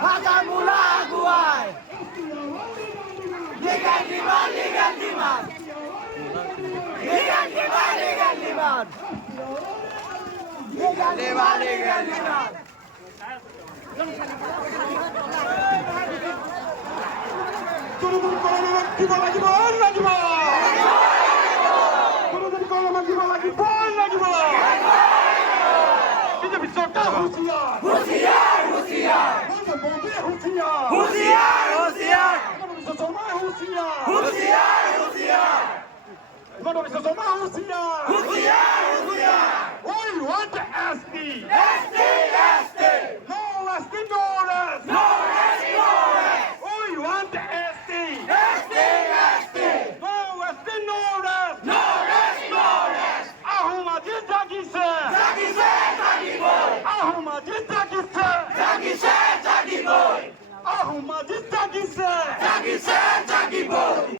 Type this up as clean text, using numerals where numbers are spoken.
Mata mula aguay. Legal demand, legal demand. Legal demand, legal demand. Legal demand, legal demand. Turun kalau lagi lagi bol lagi bol. Turun kalau lagi bol lagi bol. Kita bisa kah Husiar. Husiar, Husiar. Kita boleh Husiar. Husiar, Husiar. Kita bisa sama Husiar. Husiar, Husiar. Kita bisa sama Husiar. Husiar, Husiar. Oi, what SD? SD,